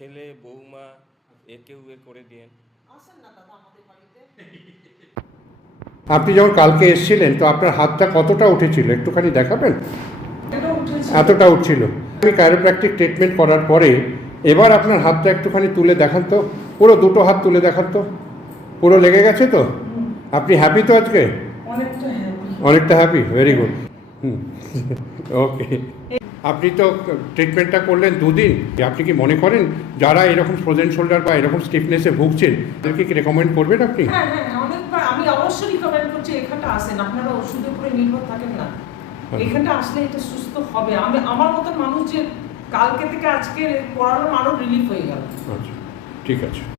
ছেলে বৌমা কেউ করে দিয়েন। আসেন না দাদা আমাদের বাড়িতে। আপনি যখন কালকে এসেছিলেন তো আপনার হাতটা কতটা উঠেছিল একটুখানি দেখাবেন? এতটা উঠছিল। আমি কায়োপ্র্যাকটিক ট্রিটমেন্ট করার পরে এবার আপনার হাতটা একটুখানি তুলে দেখান তো, পুরো দুটো হাত তুলে দেখান তো, পুরো লেগে গেছে তো? আপনি হ্যাপি তো আজকে? অনেকটা হ্যাপি, ভেরি গুড। ওকে। আপনি তো ট্রিটমেন্টটা করলেন 2 দিন, আপনি কি মনে করেন যারা এরকম ফ্রোজেন শোল্ডার বা এরকম স্টিফনেসে ভুগছেন তাদেরকে কি রেকমেন্ড করবেন আপনি? হ্যাঁ হ্যাঁ, অনেকবার আমি অবশ্যই রিকমেন্ড করছি এখানটা আসেন, আপনারা ওষুধের উপরে নির্ভর থাকেন না, এখানটা আসলে এটা সুস্থ হবে। আমি আমার মতন মানুষ যে কালকে থেকে আজকে পড়ানোর আরও রিলিফ হয়ে গেল। আচ্ছা, ঠিক আছে।